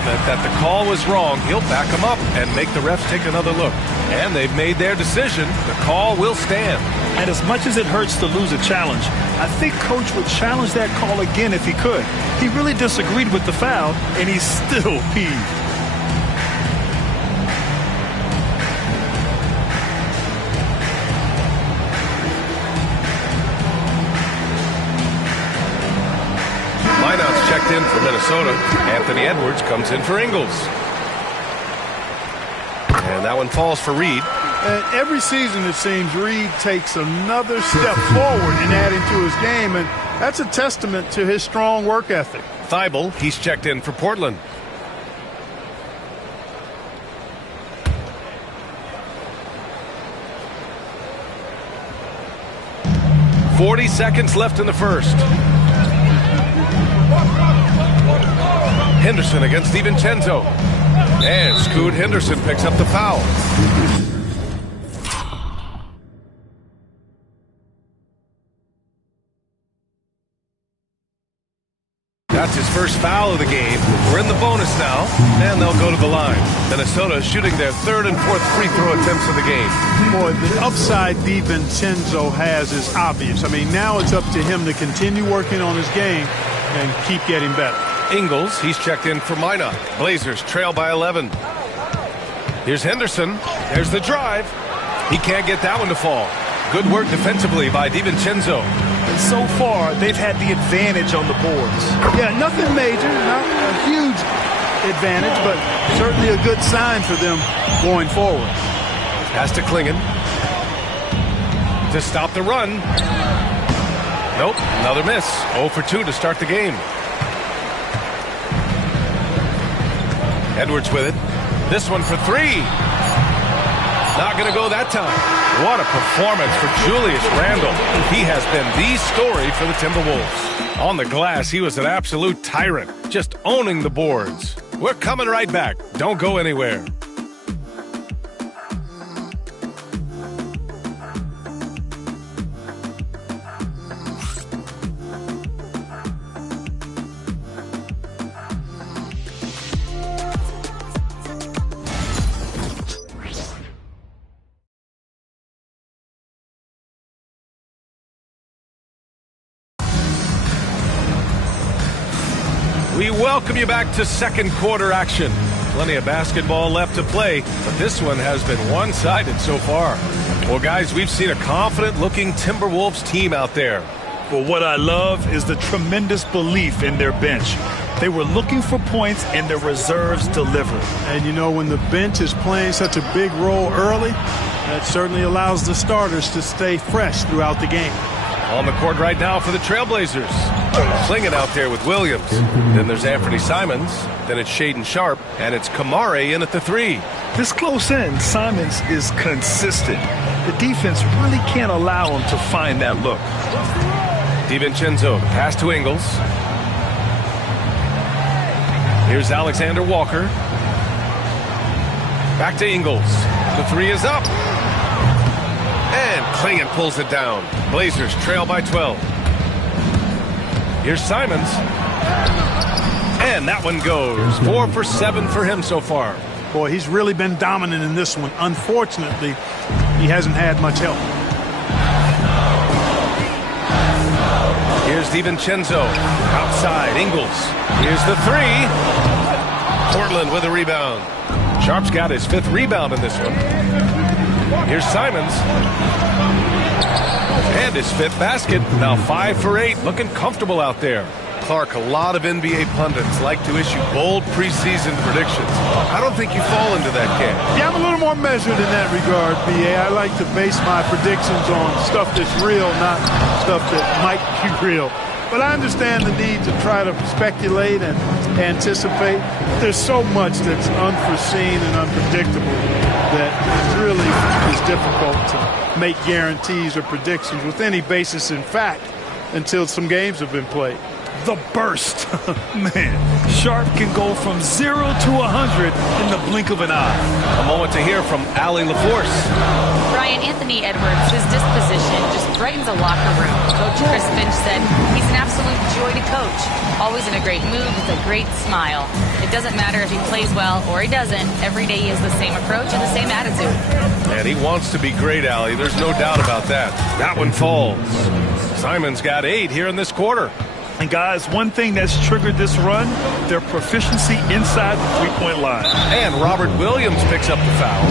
that the call was wrong, he'll back him up and make the refs take another look. And they've made their decision. The call will stand. And as much as it hurts to lose a challenge, I think Coach would challenge that call again if he could. He really disagreed with the foul, and he's still peeved. Lineouts checked in for Minnesota. Anthony Edwards comes in for Ingles. And that one falls for Reed. And every season, it seems, Reed takes another step forward in adding to his game, and that's a testament to his strong work ethic. Thibault, he's checked in for Portland. "40 seconds left in the first. Henderson against DiVincenzo. And Scoot Henderson picks up the foul. That's his first foul of the game. We're in the bonus now, and they'll go to the line. Minnesota shooting their third and fourth free throw attempts of the game. Boy, the upside DiVincenzo has is obvious. I mean, now it's up to him to continue working on his game and keep getting better. Ingles, he's checked in for Minot. Blazers trail by 11. Here's Henderson. There's the drive. He can't get that one to fall. Good work defensively by DiVincenzo. And so far, they've had the advantage on the boards. Yeah, nothing major, not a huge advantage, but certainly a good sign for them going forward. Pass to Klingon. To stop the run. Nope, another miss. 0 for 2 to start the game. Edwards with it. This one for 3. Not going to go that time. What a performance for Julius Randle. He has been the story for the Timberwolves. On the glass, he was an absolute tyrant, just owning the boards. We're coming right back. Don't go anywhere. We welcome you back to second quarter action. Plenty of basketball left to play, but this one has been one-sided so far. Well, guys, we've seen a confident-looking Timberwolves team out there. Well, what I love is the tremendous belief in their bench. They were looking for points, and their reserves delivered. And, you know, when the bench is playing such a big role early, that certainly allows the starters to stay fresh throughout the game. On the court right now for the Trailblazers. Klingon out there with Williams. Then there's Anthony Simons. Then it's Shaedon Sharpe. And it's Kamare in at the 3. This close in, Simons is consistent. The defense really can't allow him to find that look. DiVincenzo, the pass to Ingles. Here's Alexander Walker. Back to Ingles. The 3 is up. And Klingon pulls it down. Blazers trail by 12. Here's Simons. And that one goes. 4 for 7 for him so far. Boy, he's really been dominant in this one. Unfortunately, he hasn't had much help. Here's DiVincenzo. Outside, Ingles. Here's the 3. Portland with a rebound. Sharpe's got his 5th rebound in this one. Here's Simons. And his 5th basket. Now 5 for 8. Looking comfortable out there. Clark, a lot of NBA pundits like to issue bold preseason predictions. I don't think you fall into that camp. Yeah, I'm a little more measured in that regard, B.A. I like to base my predictions on stuff that's real, not stuff that might be real. But I understand the need to try to speculate and anticipate. There's so much that's unforeseen and unpredictable that it really is difficult to make guarantees or predictions with any basis in fact until some games have been played. The burst. Man, Sharpe can go from 0 to 100 in the blink of an eye. A moment to hear from Allie LaForce. Ryan, Anthony Edwards, his disposition just brightens a locker room. Coach Chris Finch said he's an absolute joy to coach. Always in a great mood with a great smile. It doesn't matter if he plays well or he doesn't. Every day he has the same approach and the same attitude. And he wants to be great, Allie. There's no doubt about that. That one falls. Simons got 8 here in this quarter. And guys, one thing that's triggered this run, their proficiency inside the three-point line. And Robert Williams picks up the foul.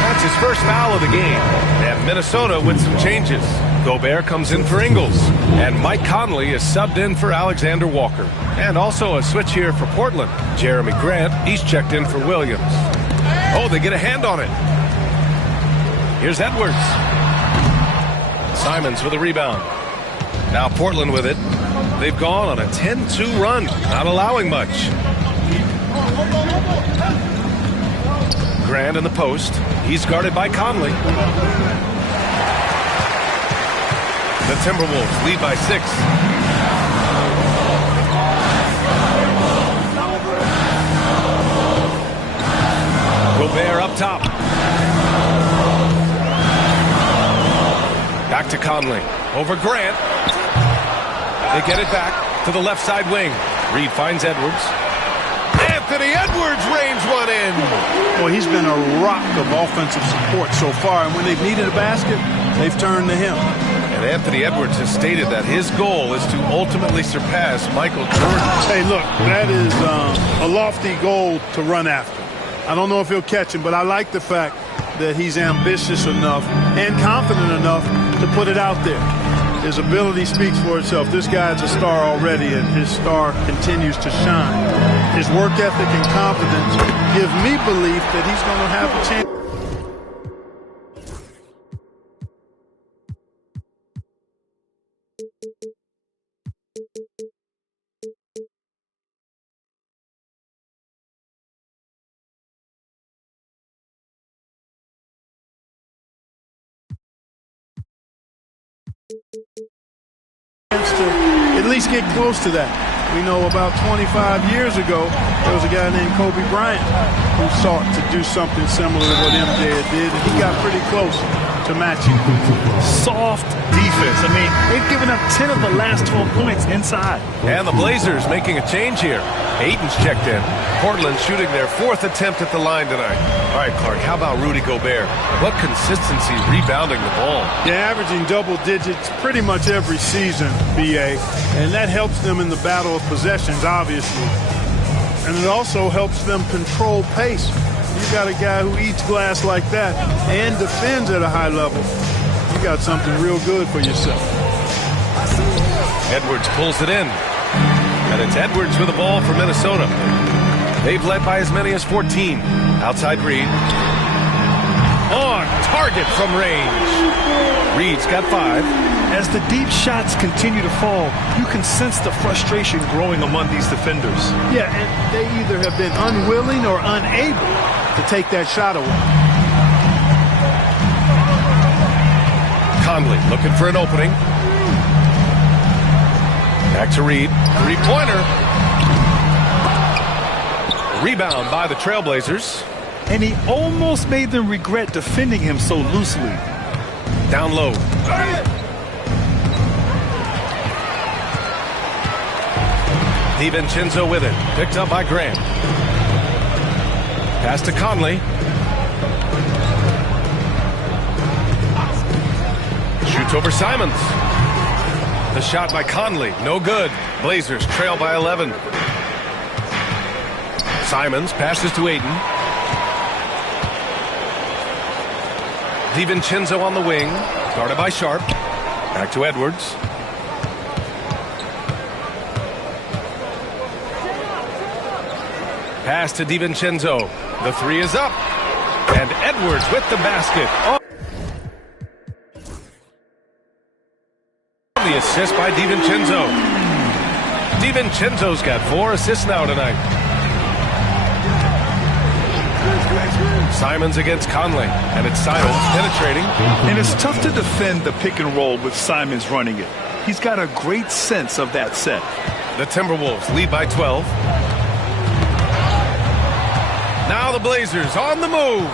That's his first foul of the game. And Minnesota with some changes. Gobert comes in for Ingles. And Mike Conley is subbed in for Alexander Walker. And also a switch here for Portland. Jeremy Grant, he's checked in for Williams. Oh, they get a hand on it. Here's Edwards. Simons with a rebound. Now Portland with it. They've gone on a 10-2 run, not allowing much. Grant in the post. He's guarded by Conley. The Timberwolves lead by 6. Gobert up top. Back to Conley. Over Grant. They get it back to the left side wing. Reed finds Edwards. Anthony Edwards rains one in. Well, he's been a rock of offensive support so far, and when they've needed a basket, they've turned to him. And Anthony Edwards has stated that his goal is to ultimately surpass Michael Jordan. Hey, look, that is a lofty goal to run after. I don't know if he'll catch him, but I like the fact that he's ambitious enough and confident enough to put it out there. His ability speaks for itself. This guy's a star already, and his star continues to shine. His work ethic and confidence give me belief that he's going to have a chance. To at least get close to that. We know about 25 years ago, there was a guy named Kobe Bryant who sought to do something similar to what MJ did, and he got pretty close to matching. Soft defense. I mean, they've given up 10 of the last 12 points inside. And the Blazers making a change here. Ayton's checked in. Portland shooting their 4th attempt at the line tonight. All right, Clark, how about Rudy Gobert? What consistency rebounding the ball. Yeah, averaging double digits pretty much every season, BA. And that helps them in the battle of possessions, obviously. And it also helps them control pace. You got a guy who eats glass like that and defends at a high level. You got something real good for yourself. Edwards pulls it in. And it's Edwards with the ball for Minnesota. They've led by as many as 14. Outside Reed. On target from range. Reed's got 5. As the deep shots continue to fall, you can sense the frustration growing among these defenders. Yeah, and they either have been unwilling or unable to take that shot away. Conley looking for an opening. Back to Reed. 3-pointer. Rebound by the Trailblazers. And he almost made them regret defending him so loosely. Down low. DiVincenzo with it. Picked up by Grant. Pass to Conley. Shoots over Simons. The shot by Conley. No good. Blazers trail by 11. Simons passes to Ayton. DiVincenzo on the wing. Guarded by Sharp. Back to Edwards. Pass to DiVincenzo. The 3 is up. And Edwards with the basket. The assist by DiVincenzo. DiVincenzo's got 4 assists now tonight. Simons against Conley. And it's Simons penetrating. And it's tough to defend the pick and roll with Simons running it. He's got a great sense of that set. The Timberwolves lead by 12. Now the Blazers on the move.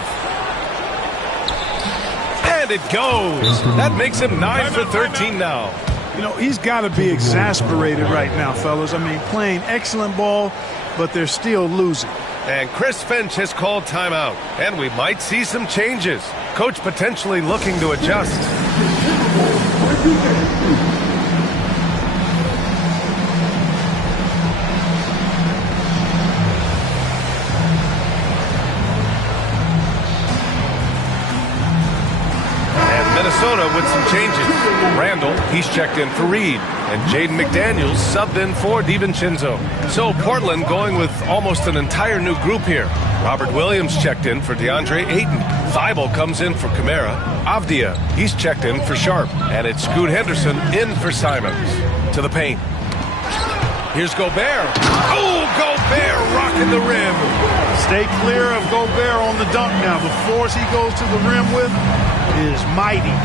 And it goes. That makes him 9 for 13 now. You know, he's got to be exasperated right now, fellas. I mean, playing excellent ball, but they're still losing. And Chris Finch has called timeout. And we might see some changes. Coach potentially looking to adjust. Minnesota with some changes. Randall, he's checked in for Reed. And Jaden McDaniels subbed in for DiVincenzo. So Portland going with almost an entire new group here. Robert Williams checked in for DeAndre Ayton. Thybulle comes in for Kamara. Avdia, he's checked in for Sharp. And it's Scoot Henderson in for Simons. To the paint. Here's Gobert. Oh, Gobert rocking the rim. Stay clear of Gobert on the dunk now. The force he goes to the rim with is mighty.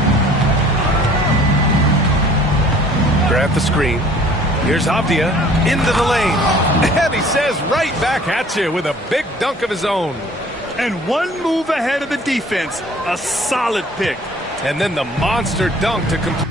Grant the screen. Here's Avdia into the lane. And he says right back at you with a big dunk of his own. And one move ahead of the defense. A solid pick. And then the monster dunk to complete.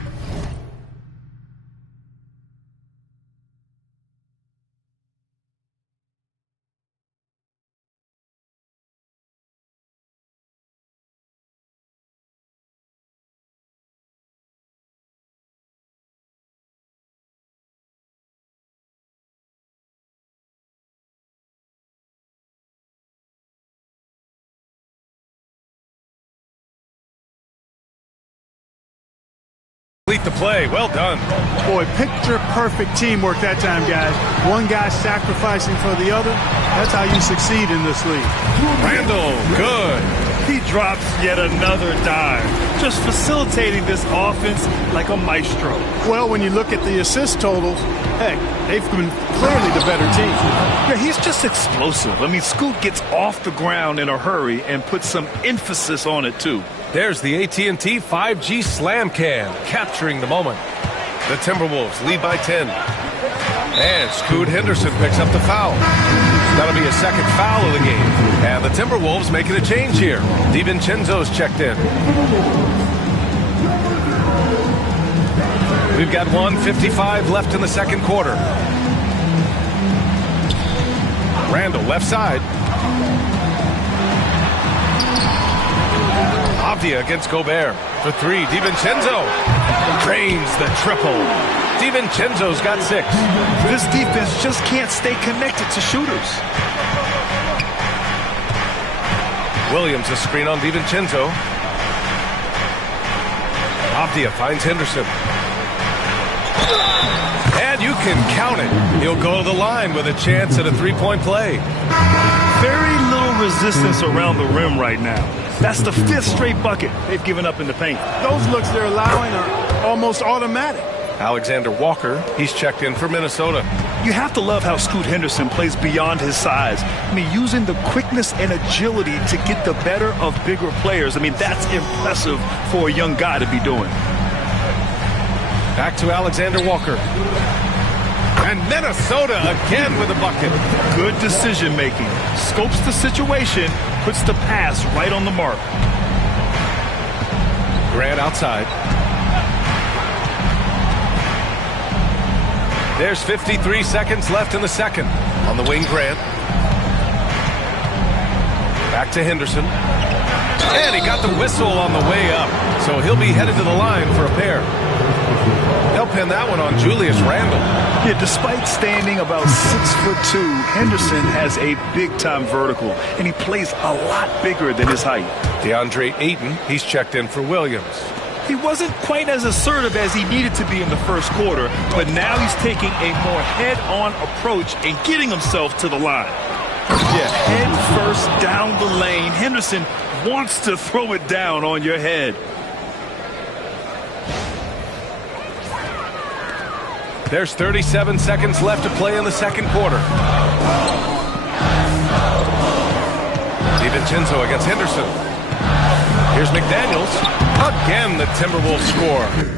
The play. Well done. Boy, picture-perfect teamwork that time, guys. One guy sacrificing for the other. That's how you succeed in this league. Randall, good. He drops yet another dime, just facilitating this offense like a maestro. Well, when you look at the assist totals, heck, they've been clearly the better team. Yeah, he's just explosive. I mean, Scoot gets off the ground in a hurry and puts some emphasis on it, too. There's the AT&T 5G Slam Cam, capturing the moment. The Timberwolves lead by 10. And Scoot Henderson picks up the foul. That'll be a second foul of the game. And the Timberwolves making a change here. DiVincenzo's checked in. We've got 1:55 left in the second quarter. Randall, left side. Avdia against Gobert. For three, DiVincenzo drains the triple. DiVincenzo's got 6. This defense just can't stay connected to shooters. Williams a screen on DiVincenzo. Avdia finds Henderson. And you can count it. He'll go to the line with a chance at a three-point play. Very little resistance around the rim right now. That's the 5th straight bucket they've given up in the paint. Those looks they're allowing are almost automatic. Alexander Walker, he's checked in for Minnesota. You have to love how Scoot Henderson plays beyond his size. I mean, using the quickness and agility to get the better of bigger players. I mean, that's impressive for a young guy to be doing. Back to Alexander Walker. And Minnesota again with a bucket. Good decision making. Scopes the situation, puts the pass right on the mark. Grant outside. There's 53 seconds left in the second. On the wing, Grant. Back to Henderson. And he got the whistle on the way up. So he'll be headed to the line for a pair. They'll pin that one on Julius Randle. Yeah, despite standing about 6'2", Henderson has a big-time vertical, and he plays a lot bigger than his height. DeAndre Ayton, he's checked in for Williams. He wasn't quite as assertive as he needed to be in the first quarter, but now he's taking a more head-on approach and getting himself to the line. Yeah, head first down the lane. Henderson wants to throw it down on your head. There's 37 seconds left to play in the second quarter. DiVincenzo against Henderson. Here's McDaniels. Again, the Timberwolves score.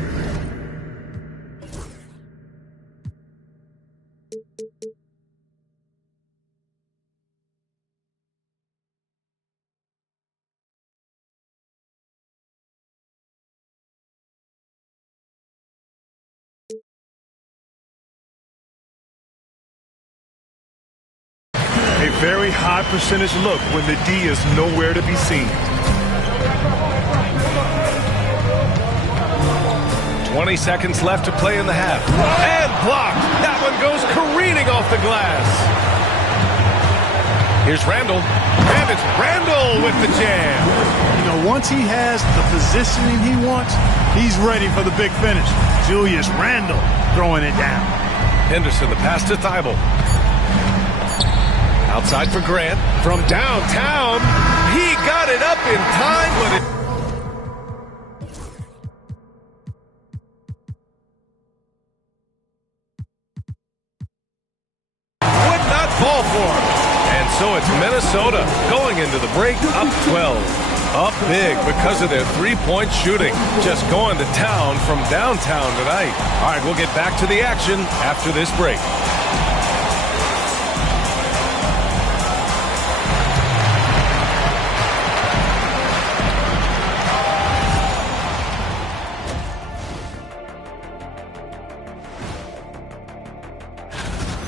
very high percentage look when the D is nowhere to be seen. 20 seconds left to play in the half. And blocked. That one goes careening off the glass. Here's Randle. And it's Randle with the jam. You know, once he has the positioning he wants, he's ready for the big finish. Julius Randle throwing it down. Henderson, the pass to Thibault. Outside for Grant. From downtown. He got it up in time, but it... would not fall for him. And so it's Minnesota going into the break up 12. Up big because of their three-point shooting. Just going to town from downtown tonight. All right, we'll get back to the action after this break.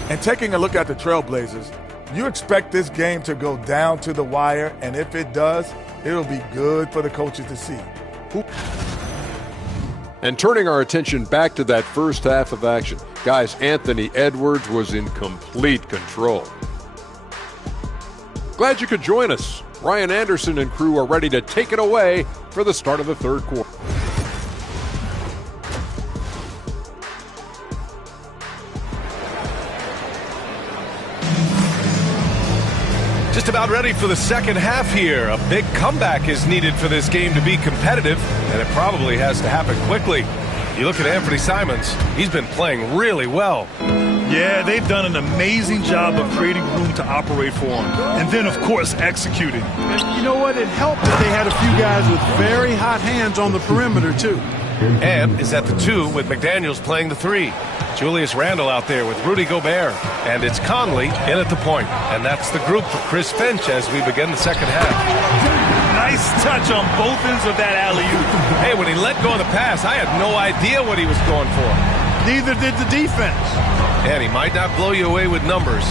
And taking a look at the Trailblazers, you expect this game to go down to the wire, and if it does, it'll be good for the coaches to see. And turning our attention back to that first half of action, guys, Anthony Edwards was in complete control. Glad you could join us. Ryan Anderson and crew are ready to take it away for the start of the third quarter. Just about ready for the second half here. A big comeback is needed for this game to be competitive, and it probably has to happen quickly. You look at Anthony Simons, he's been playing really well. Yeah, they've done an amazing job of creating room to operate for him. And then, of course, executing. And you know what? It helped that they had a few guys with very hot hands on the perimeter, too. And is at the 2 with McDaniels playing the 3. Julius Randle out there with Rudy Gobert. And it's Conley in at the point. And that's the group for Chris Finch as we begin the second half. Nice touch on both ends of that alley-oop. Hey, when he let go of the pass, I had no idea what he was going for. Neither did the defense. And he might not blow you away with numbers,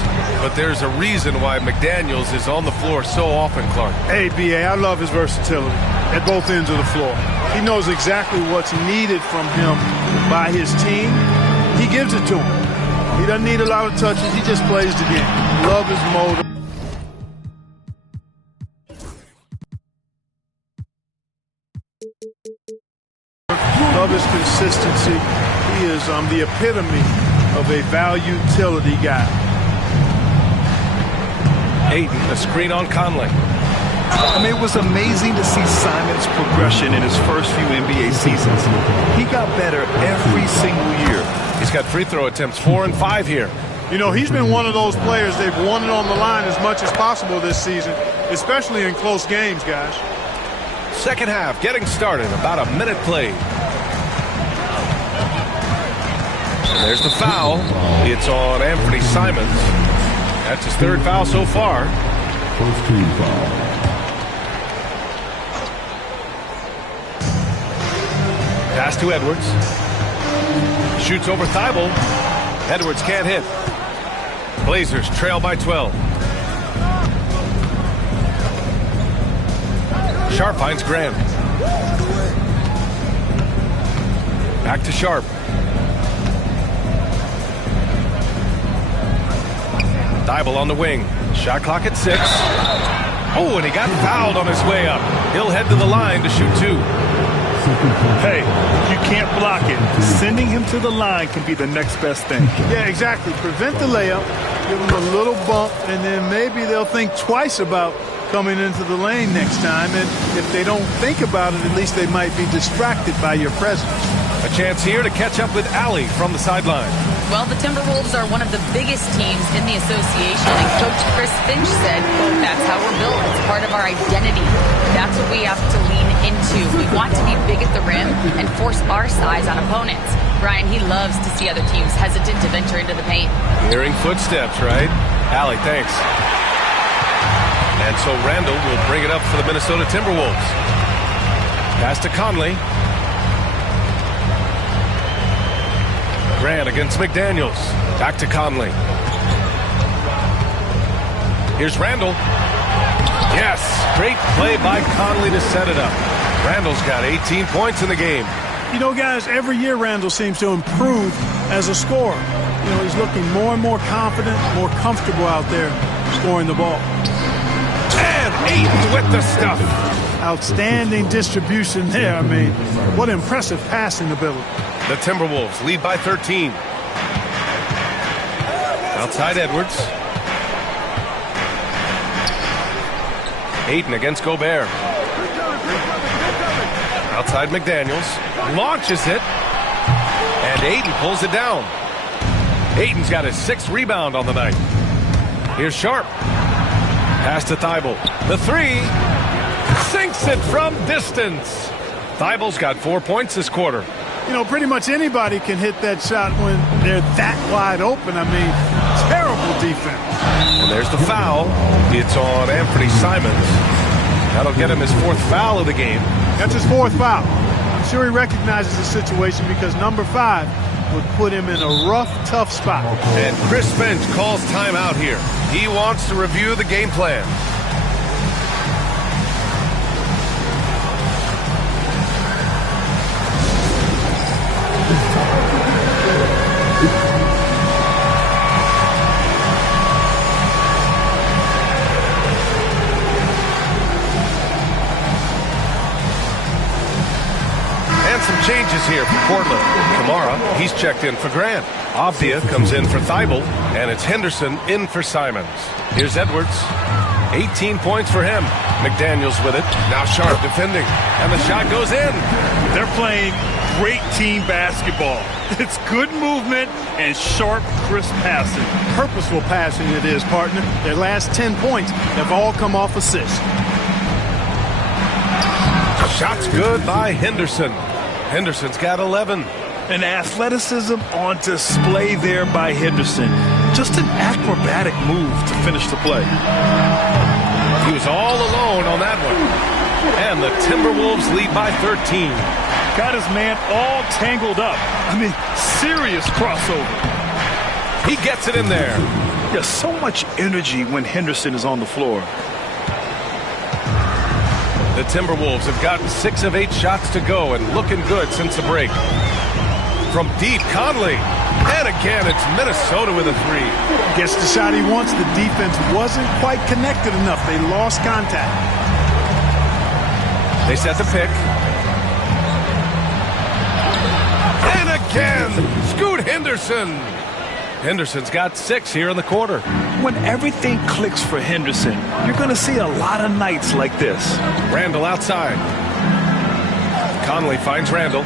but there's a reason why McDaniels is on the floor so often, Clark. Hey, B.A., I love his versatility at both ends of the floor. He knows exactly what's needed from him by his team. He gives it to him. He doesn't need a lot of touches. He just plays the game. Love his motor. Love his consistency. He is the epitome of a value-utility guy. Ayton, a screen on Conley. I mean, it was amazing to see Simons' progression in his first few NBA seasons. He got better every single year. He's got free throw attempts 4 and 5 here. You know, he's been one of those players they've wanted on the line as much as possible this season, especially in close games, guys. Second half getting started, about a minute played. And there's the foul. It's on Anthony Simons. That's his third foul so far. First team foul. Pass to Edwards. Shoots over Thibault. Edwards can't hit. Blazers trail by 12. Sharp finds Grant. Back to Sharp. Thibault on the wing. Shot clock at 6. Oh, and he got fouled on his way up. He'll head to the line to shoot 2. Hey, you can't block it. Sending him to the line can be the next best thing. Yeah, exactly. Prevent the layup, give them a little bump, and then maybe they'll think twice about coming into the lane next time. And if they don't think about it, at least they might be distracted by your presence. A chance here to catch up with Allie from the sideline. Well, the Timberwolves are one of the biggest teams in the association, and Coach Chris Finch said, that's how we're built. It's part of our identity. That's what we have to lean into. We want to be big at the rim and force our size on opponents. Brian, he loves to see other teams hesitant to venture into the paint. Hearing footsteps, right? Allie, thanks. And so Randle will bring it up for the Minnesota Timberwolves. Pass to Conley. Grant against McDaniels. Back to Conley. Here's Randall. Yes, great play by Conley to set it up. Randall's got 18 points in the game. You know, guys, every year Randall seems to improve as a scorer. You know, he's looking more and more confident, more comfortable out there scoring the ball. And Ayton with the stuff. Outstanding distribution there. I mean, what impressive passing ability. The Timberwolves lead by 13. Outside Edwards. Ayton against Gobert. Outside McDaniels. Launches it. And Ayton pulls it down. Ayton's got his 6th rebound on the night. Here's Sharp. Pass to Thibault. The 3. Sinks it from distance. Thibault's got 4 points this quarter. You know, pretty much anybody can hit that shot when they're that wide open. I mean, terrible defense. And there's the foul. It's on Anthony Simons. That'll get him his 4th foul of the game. That's his 4th foul. I'm sure he recognizes the situation because number 5 would put him in a rough, tough spot. And Chris Finch calls timeout here. He wants to review the game plan. Some changes here for Portland. Kamara, he's checked in for Grant. Avdia comes in for Thibault, and it's Henderson in for Simons. Here's Edwards. 18 points for him. McDaniels with it. Now Sharp defending, and the shot goes in. They're playing great team basketball. It's good movement and sharp, crisp passing. Purposeful passing it is, partner. Their last 10 points have all come off assists. Shot's good by Henderson. Henderson's got 11. And athleticism on display there by Henderson. Just an acrobatic move to finish the play. He was all alone on that one. And the Timberwolves lead by 13. Got his man all tangled up. I mean, serious crossover. He gets it in there. There's so much energy when Henderson is on the floor. The Timberwolves have gotten 6 of 8 shots to go and looking good since the break. From deep, Conley. And again, it's Minnesota with a 3. Gets the shot he wants. The defense wasn't quite connected enough. They lost contact. They set the pick. And again, Scoot Henderson. Henderson's got 6 here in the quarter. When everything clicks for Henderson, you're going to see a lot of nights like this. Randall outside. Conley finds Randall.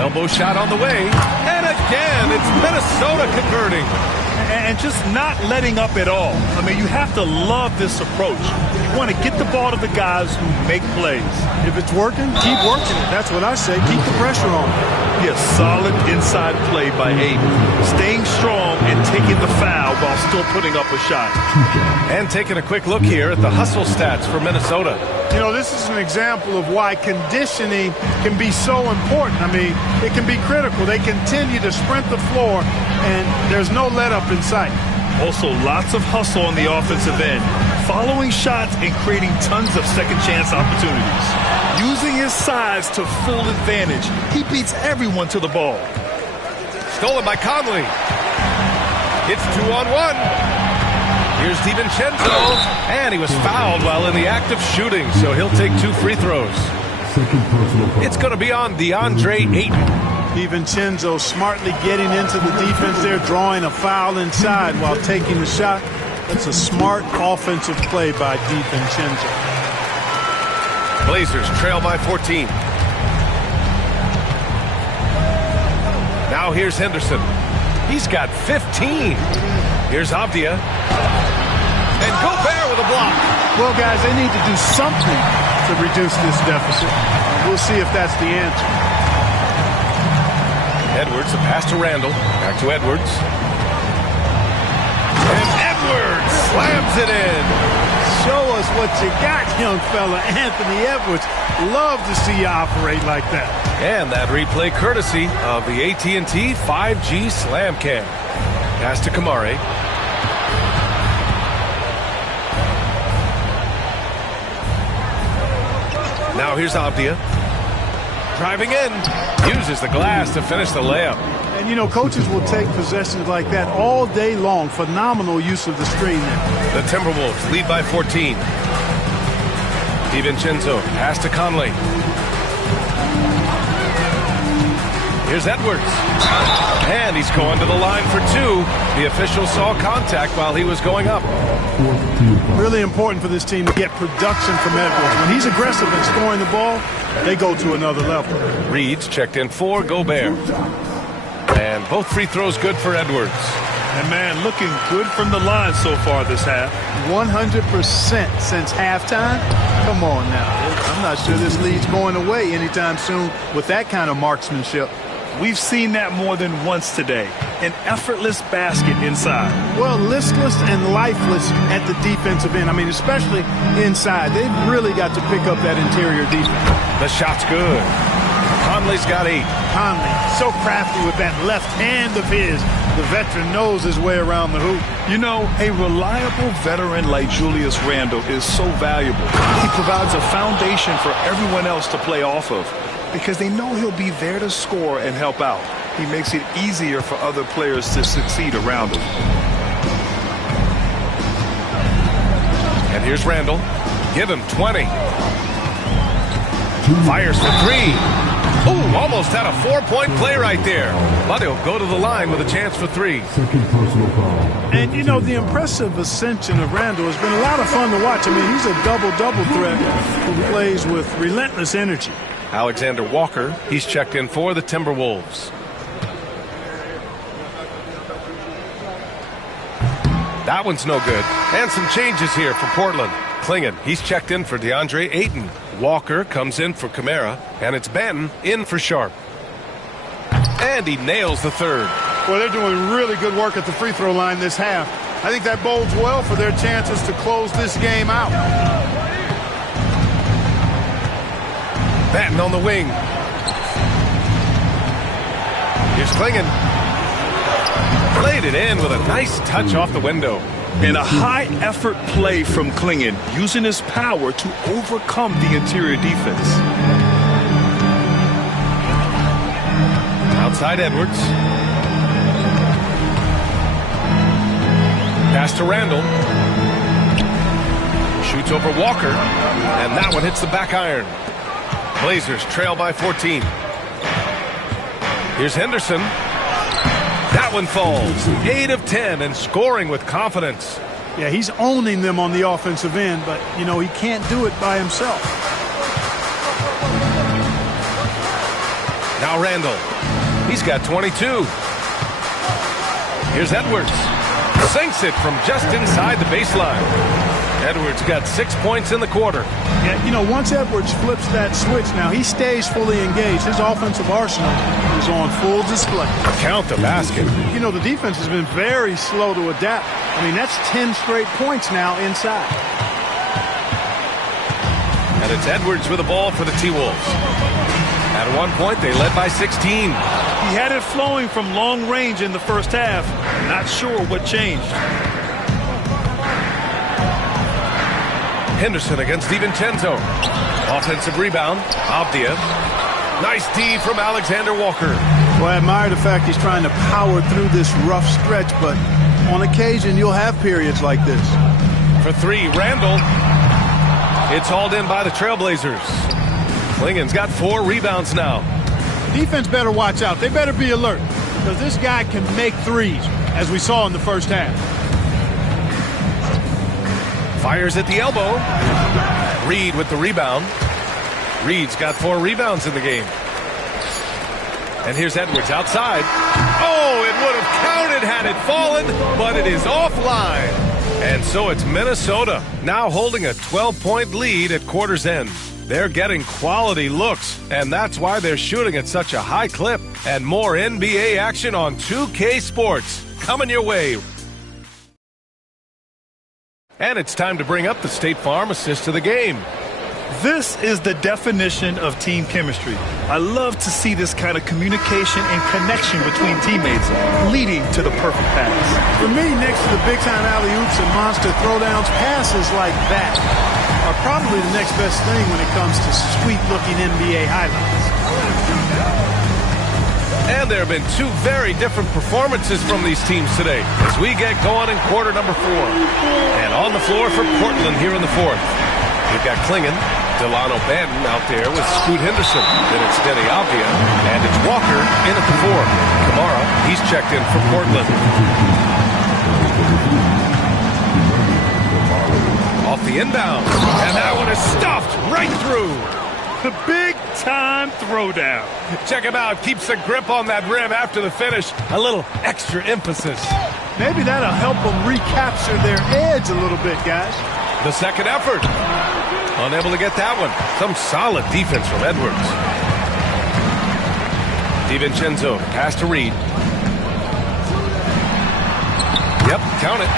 Elbow shot on the way. And again, it's Minnesota converting. And just not letting up at all. I mean, you have to love this approach. You want to get the ball to the guys who make plays. If it's working, keep working it. That's what I say. Keep the pressure on. Yeah, solid inside play by Ayton. Staying strong and taking the foul while still putting up a shot. And taking a quick look here at the hustle stats for Minnesota. You know, this is an example of why conditioning can be so important. I mean, it can be critical. They continue to sprint the floor, and there's no let-up in sight. Also, lots of hustle on the offensive end. Following shots and creating tons of second-chance opportunities. Using his size to full advantage. He beats everyone to the ball. Stolen by Conley. It's 2-on-1. Here's DiVincenzo, and he was fouled while in the act of shooting, so he'll take 2 free throws. It's going to be on DeAndre Ayton. DiVincenzo smartly getting into the defense there, drawing a foul inside while taking the shot. That's a smart offensive play by DiVincenzo. Blazers trail by 14. Now here's Henderson. He's got 15. Here's Avdia. And Gobert with a block. Well, guys, they need to do something to reduce this deficit. We'll see if that's the answer. Edwards, a pass to Randall. Back to Edwards. And Edwards slams it in. Show us what you got, young fella. Anthony Edwards. Love to see you operate like that. And that replay courtesy of the AT&T 5G Slam Cam. Pass to Kamari. Now here's Avdia. Driving in. Uses the glass to finish the layup. And, you know, coaches will take possessions like that all day long. Phenomenal use of the screen there. The Timberwolves lead by 14. DiVincenzo, pass to Conley. Here's Edwards. And he's going to the line for two. The official saw contact while he was going up. Really important for this team to get production from Edwards. When he's aggressive and scoring the ball, they go to another level. Reed's checked in for Gobert. And both free throws good for Edwards. And, man, looking good from the line so far this half. 100% since halftime. Come on now. I'm not sure this lead's going away anytime soon with that kind of marksmanship. We've seen that more than once today. An effortless basket inside. Well, listless and lifeless at the defensive end. I mean, especially inside. They've really got to pick up that interior defense. The shot's good. Conley's got 8. Conley, so crafty with that left hand of his. The veteran knows his way around the hoop. You know, a reliable veteran like Julius Randle is so valuable. He provides a foundation for everyone else to play off of because they know he'll be there to score and help out. He makes it easier for other players to succeed around him. And here's Randle. Give him 20. Fires for 3. Ooh, almost had a 4-point play right there. But he'll go to the line with a chance for 3. Second personal foul. And, you know, the impressive ascension of Randle has been a lot of fun to watch. I mean, he's a double-double threat who plays with relentless energy. Alexander Walker, he's checked in for the Timberwolves. That one's no good. And some changes here for Portland. Clingan, he's checked in for DeAndre Ayton. Walker comes in for Kamara, and it's Banton in for Sharp. And he nails the third. Well, they're doing really good work at the free throw line this half. I think that bodes well for their chances to close this game out. Banton on the wing. Here's Clingan. Played it in with a nice touch off the window. And a high-effort play from Clingan, using his power to overcome the interior defense. Outside Edwards. Pass to Randle. Shoots over Walker. And that one hits the back iron. Blazers trail by 14. Here's Henderson. That one falls. 8 of 10 and scoring with confidence. Yeah, he's owning them on the offensive end, but, you know, he can't do it by himself. Now Randle. He's got 22. Here's Edwards. Sinks it from just inside the baseline. Edwards got 6 points in the quarter. Yeah, you know, once Edwards flips that switch now, he stays fully engaged. His offensive arsenal is on full display. Count the basket. You know, the defense has been very slow to adapt. I mean, that's 10 straight points now inside. And it's Edwards with the ball for the T-Wolves. At one point, they led by 16. He had it flowing from long range in the first half. Not sure what changed. Henderson against DiVincenzo. Offensive rebound. Avdia. Nice D from Alexander Walker. Well, I admire the fact he's trying to power through this rough stretch, but on occasion you'll have periods like this. For 3, Randle. It's hauled in by the Trailblazers. Clingan's got 4 rebounds now. Defense better watch out. They better be alert because this guy can make threes, as we saw in the first half. Fires at the elbow. Reed with the rebound. Reed's got 4 rebounds in the game. And here's Edwards outside. Oh, it would have counted had it fallen, but it is offline. And so it's Minnesota now holding a 12-point lead at quarter's end. They're getting quality looks, and that's why they're shooting at such a high clip. And more NBA action on 2K Sports coming your way. And it's time to bring up the State Farm assist to the game. This is the definition of team chemistry. I love to see this kind of communication and connection between teammates leading to the perfect pass. For me, next to the big-time alley-oops and monster throwdowns, passes like that are probably the next best thing when it comes to sweet-looking NBA highlights. And there have been two very different performances from these teams today as we get going in quarter number 4. And on the floor for Portland here in the 4th. We've got Klingon, Delano Banton out there with Scoot Henderson. Then it's Denny Avdia, and it's Walker in at the 4. Kamara, he's checked in for Portland. Off the inbound, and that one is stuffed right through. The big-time throwdown. Check him out. Keeps the grip on that rim after the finish. A little extra emphasis. Maybe that'll help them recapture their edge a little bit, guys. The second effort. Unable to get that one. Some solid defense from Edwards. DiVincenzo, pass to Reed. Yep, count it.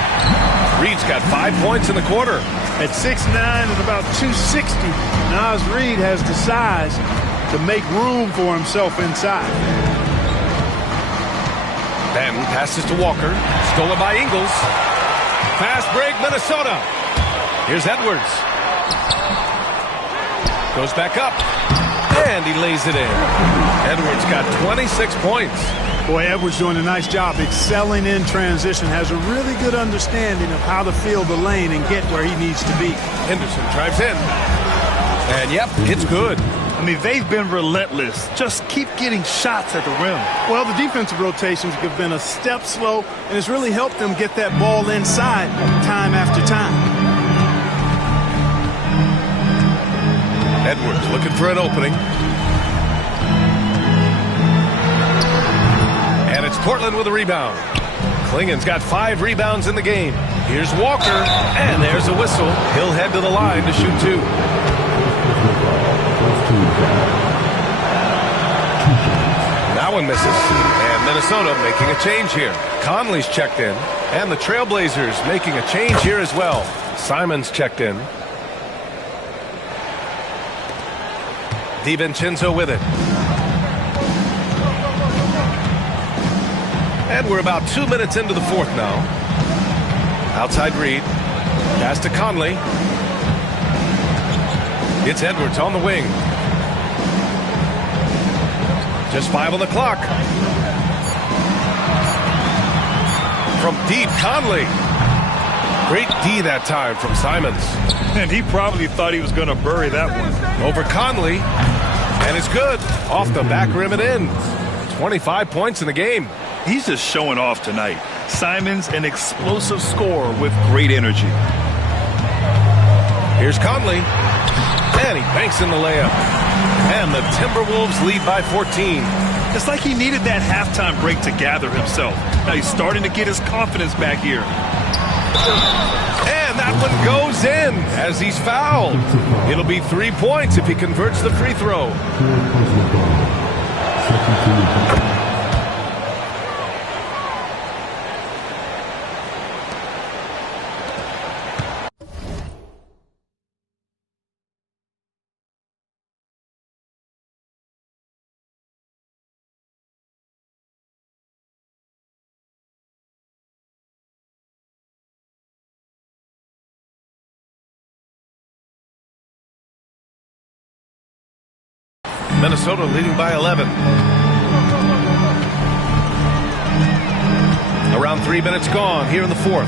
Reed's got 5 points in the quarter. At 6'9" and about 260, Naz Reid has the size to make room for himself inside. Then passes to Walker. Stolen by Ingles. Fast break, Minnesota. Here's Edwards. Goes back up. And he lays it in. Edwards got 26 points. Boy, Edwards doing a nice job excelling in transition. Has a really good understanding of how to field the lane and get where he needs to be. Henderson drives in. And yep, it's good. I mean, they've been relentless. Just keep getting shots at the rim. Well, the defensive rotations have been a step slow, and it's really helped them get that ball inside time after time. Edwards looking for an opening. And it's Portland with a rebound. Klingon's got 5 rebounds in the game. Here's Walker, and there's a whistle. He'll head to the line to shoot 2. That one misses. And Minnesota making a change here. Conley's checked in. And the Trailblazers making a change here as well. Simons checked in. DiVincenzo with it. And we're about 2 minutes into the 4th now. Outside Reed. Pass to Conley. It's Edwards on the wing. Just 5 on the clock. From deep, Conley. Great D that time from Simons. And he probably thought he was going to bury that one. Over Conley. And it's good. Off the back rim and in. 25 points in the game. He's just showing off tonight. Simons, an explosive scorer with great energy. Here's Conley. And he banks in the layup. And the Timberwolves lead by 14. It's like he needed that halftime break to gather himself. Now he's starting to get his confidence back here. And that one goes in as he's fouled. It'll be 3 points if he converts the free throw. Minnesota leading by 11. Around 3 minutes gone here in the 4th.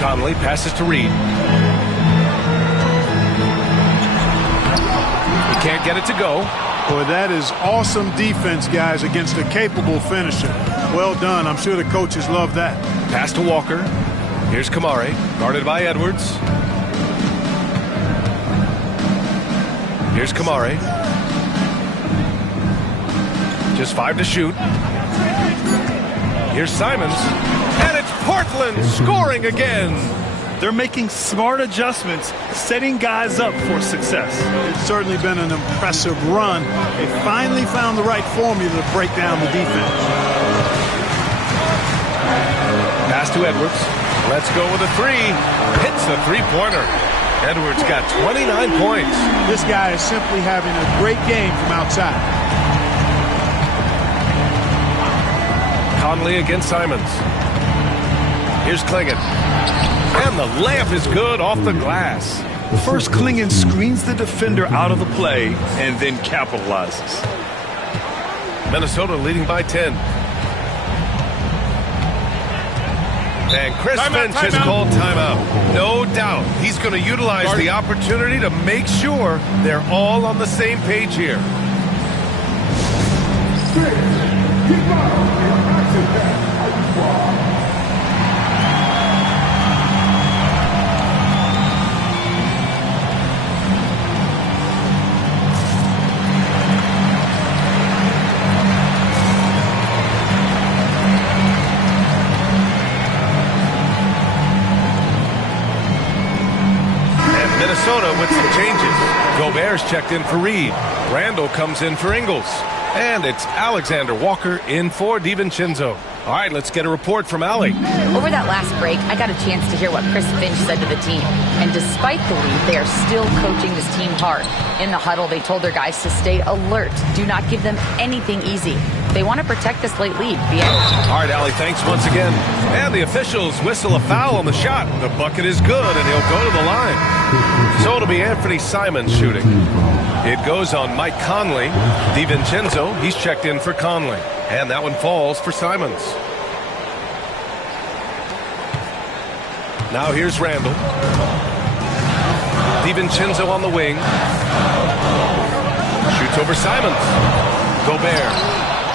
Conley passes to Reed. He can't get it to go. Boy, that is awesome defense, guys, against a capable finisher. Well done. I'm sure the coaches love that. Pass to Walker. Here's Kamari, guarded by Edwards. Here's Kamari. Just 5 to shoot. Here's Simons. And it's Portland scoring again. They're making smart adjustments, setting guys up for success. It's certainly been an impressive run. They finally found the right formula to break down the defense. Pass to Edwards. Let's go with a 3. Hits the 3-pointer. Edwards got 29 points. This guy is simply having a great game from outside. Conley against Simons. Here's Clingan. And the layup is good off the glass. First, Clingan screens the defender out of the play and then capitalizes. Minnesota leading by 10. And Chris Finch has called timeout. No doubt he's going to utilize the opportunity to make sure they're all on the same page here. Minnesota with some changes. Gobert's checked in for Reed. Randall comes in for Ingles. And it's Alexander Walker in for DiVincenzo. All right, let's get a report from Allie. Over that last break, I got a chance to hear what Chris Finch said to the team. And despite the lead, they are still coaching this team hard. In the huddle, they told their guys to stay alert. Do not give them anything easy. They want to protect this late lead. All right, Allie, thanks once again. And the officials whistle a foul on the shot. The bucket is good, and he'll go to the line. So it'll be Anthony Simons shooting. It goes on Mike Conley. DiVincenzo, he's checked in for Conley. And that one falls for Simons. Now here's Randall. DiVincenzo on the wing. Shoots over Simons. Gobert.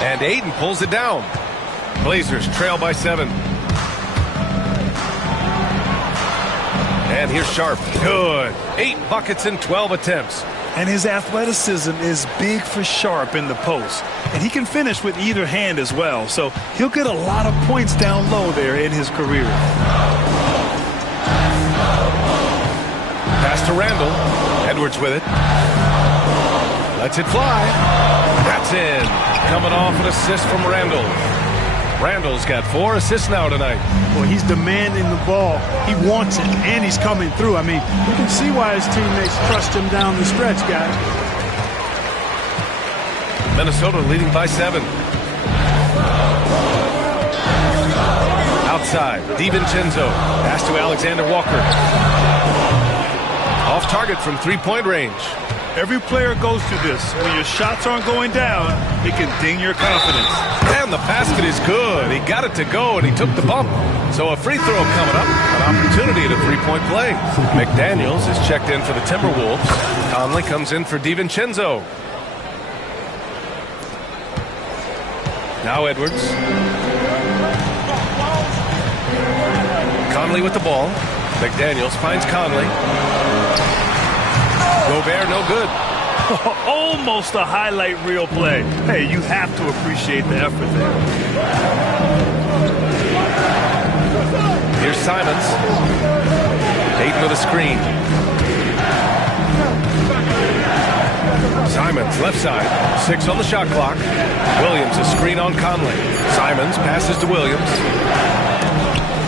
And Ayton pulls it down. Blazers trail by 7. And here's Sharp. Good. 8 buckets in 12 attempts. And his athleticism is big for Sharp in the post. And he can finish with either hand as well. So he'll get a lot of points down low there in his career. Pass to Randall. Edwards with it. Lets it fly. That's in. Coming off an assist from Randall. Randall's got 4 assists now tonight. Well, he's demanding the ball. He wants it, and he's coming through. I mean, you can see why his teammates trust him down the stretch, guys. Minnesota leading by 7. Outside, DiVincenzo. Pass to Alexander Walker. Off target from three-point range. Every player goes through this. When your shots aren't going down, it can ding your confidence. And the basket is good. He got it to go, and he took the bump. So a free throw coming up. An opportunity at a three-point play. McDaniels is checked in for the Timberwolves. Conley comes in for DiVincenzo. Now Edwards. Conley with the ball. McDaniels finds Conley. Gobert no good. Almost a highlight reel play. Hey, you have to appreciate the effort there. Here's Simons. Ayton with a screen. Simons left side. 6 on the shot clock. Williams a screen on Conley. Simons passes to Williams.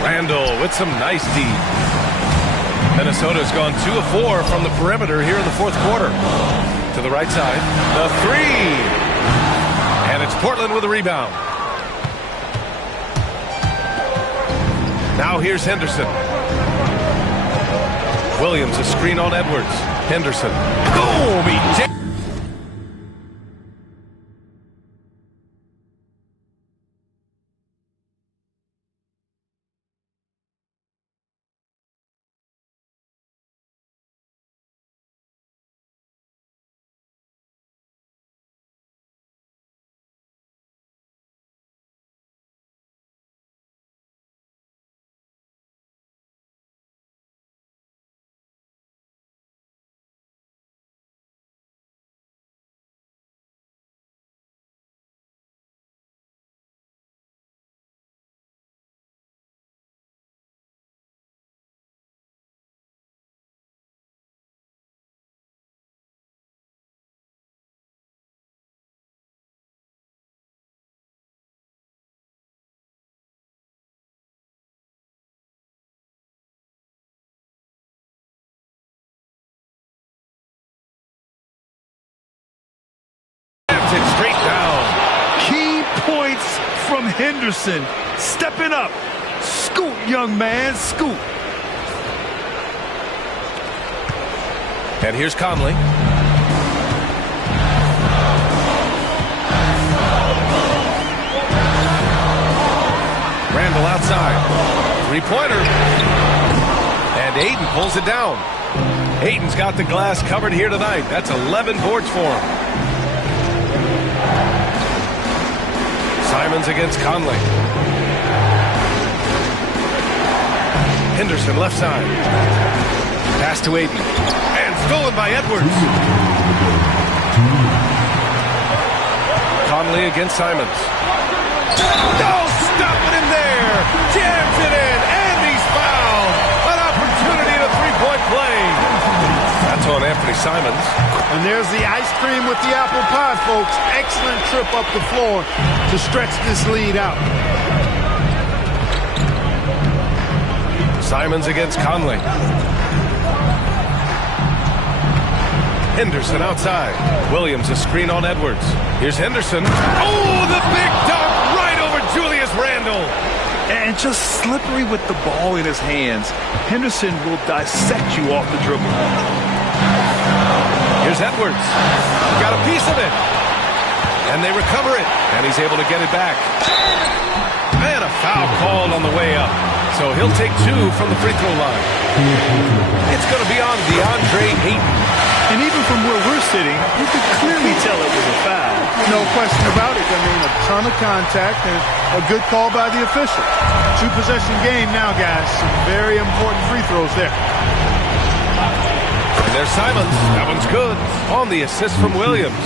Randall with some nice D. Minnesota's gone 2 of 4 from the perimeter here in the fourth quarter. To the right side. The 3. And it's Portland with a rebound. Now here's Henderson. Williams a screen on Edwards. Henderson. Boom! He it straight down. Key points from Henderson. Stepping up. Scoot, young man, scoot. And here's Conley. Randall outside. Three-pointer. And Ayton pulls it down. Ayton's got the glass covered here tonight. That's 11 boards for him. Simons against Conley. Henderson left side. Pass to Ayton. And stolen by Edwards. Conley against Simons. Oh, stop it in there. Jams it in. And he's fouled. An opportunity to three-point play. That's on Anthony Simons. And there's the ice cream with the apple pie, folks. Excellent trip up the floor to stretch this lead out. Simons against Conley. Henderson outside. Williams a screen on Edwards. Here's Henderson. Oh, the big dunk right over Julius Randle. And just slippery with the ball in his hands. Henderson will dissect you off the dribble. Here's Edwards. Got a piece of it. And they recover it. And he's able to get it back. And a foul called on the way up. So he'll take two from the free throw line. It's going to be on DeAndre Ayton. And even from where we're sitting, you could clearly tell it was a foul. No question about it. I mean, a ton of contact and a good call by the official. Two-possession game now, guys. Some very important free throws there. And there's Simons. That one's good. On the assist from Williams.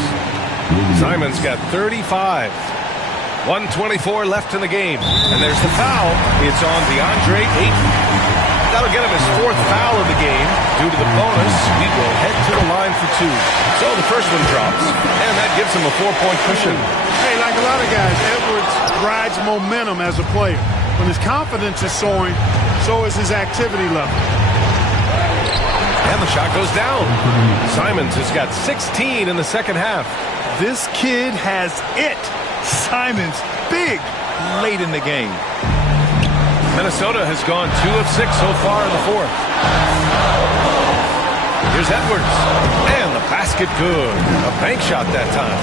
Simons got 35. 1:24 left in the game. And there's the foul. It's on DeAndre Ayton. That'll get him his fourth foul of the game. Due to the bonus, he will head to the line for two. So the first one drops, and that gives him a 4-point cushion. Hey, like a lot of guys, Edwards rides momentum as a player. When his confidence is soaring, so is his activity level. And the shot goes down. Simons has got 16 in the second half. This kid has it. Simons, big, late in the game. Minnesota has gone 2 of 6 so far in the fourth. Here's Edwards. And the basket good. A bank shot that time.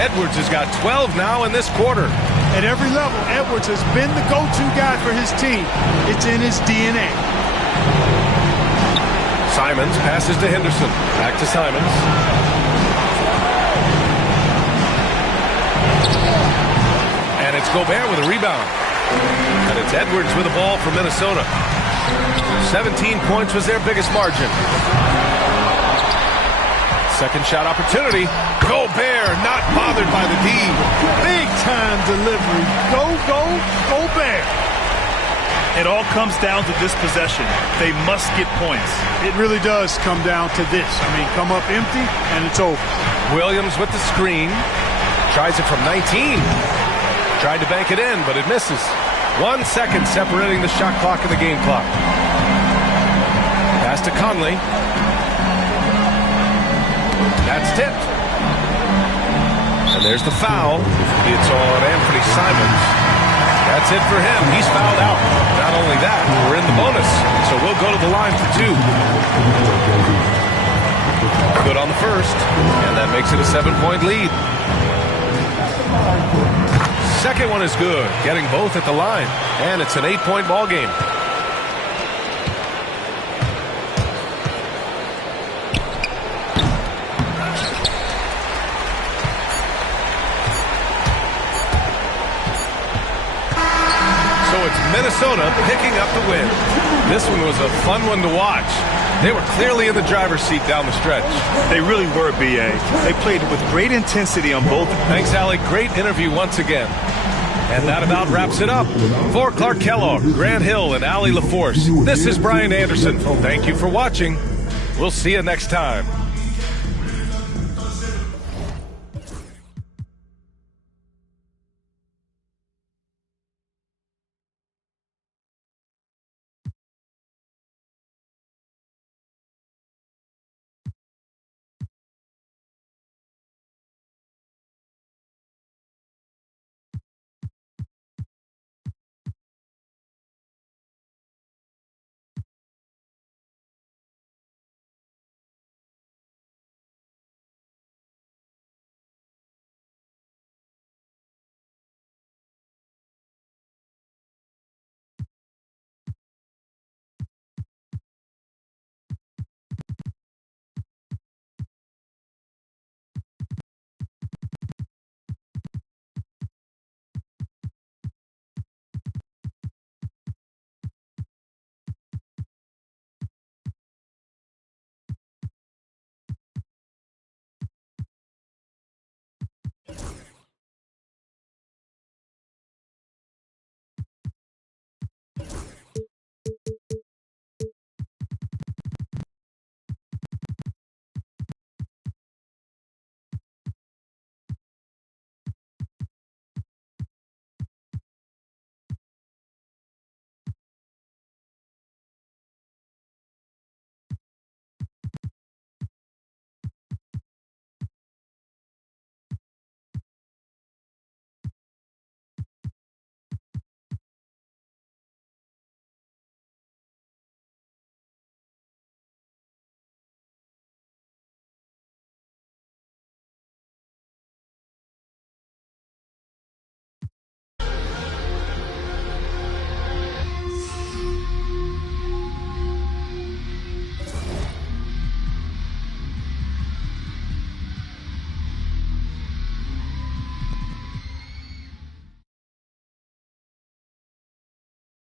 Edwards has got 12 now in this quarter. At every level, Edwards has been the go-to guy for his team. It's in his DNA. Simons passes to Henderson. Back to Simons. And it's Gobert with a rebound. And it's Edwards with the ball for Minnesota. 17 points was their biggest margin. Second shot opportunity. Gobert not bothered by the D. Big time delivery. Go, Gobert. It all comes down to this possession. They must get points. It really does come down to this. I mean, come up empty, and it's over. Williams with the screen. Tries it from 19. Tried to bank it in, but it misses. 1 second separating the shot clock and the game clock. Pass to Conley. That's tipped. And there's the foul. It's on Anthony Simons. That's it for him. He's fouled out. Not only that, we're in the bonus. So we'll go to the line for two. Good on the first. And that makes it a 7-point lead. Second one is good, getting both at the line, and it's an 8-point ball game. So it's Minnesota picking up the win. This one was a fun one to watch. They were clearly in the driver's seat down the stretch. They really were, B.A. They played with great intensity on both. Thanks, Alec. Great interview once again. And that about wraps it up. For Clark Kellogg, Grant Hill, and Allie LaForce, this is Brian Anderson. Thank you for watching. We'll see you next time.